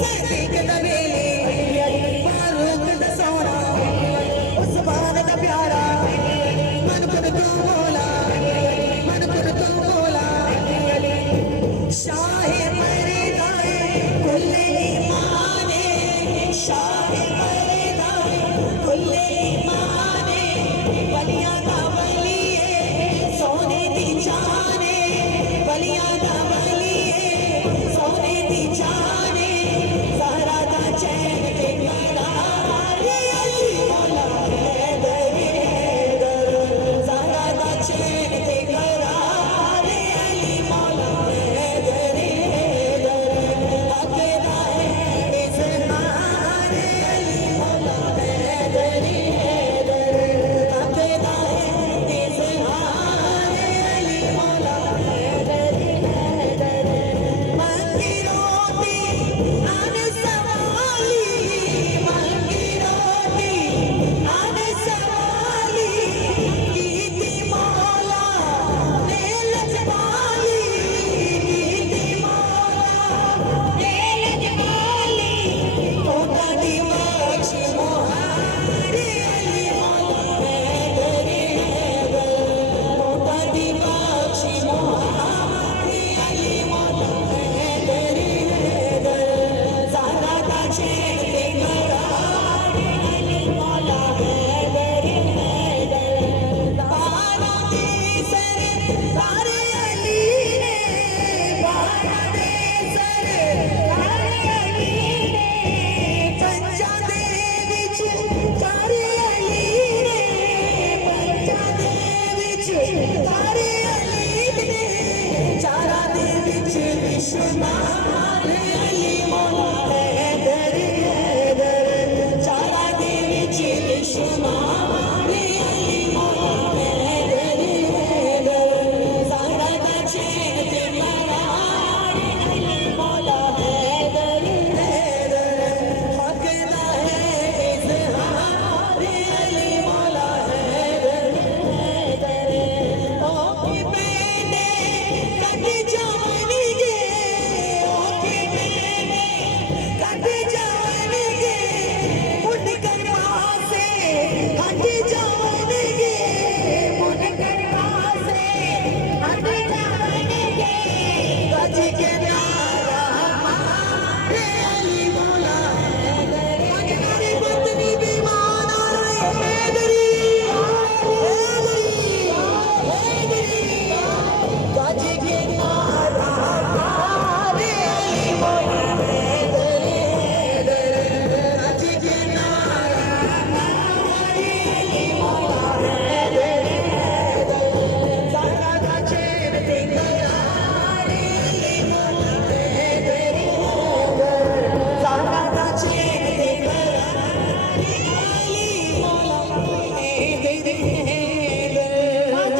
सदीक दा बेले फारूक दा सोना उस्मान दा प्यारा मन पर तू मौला मन पर तू मौला शाह मर्दा कुल्ले ईमाने शाह मर्दा कुल्ले ईमाने बलिया दा बलिए सोने दी जाने बलिया दा बलिए सोने दी जाने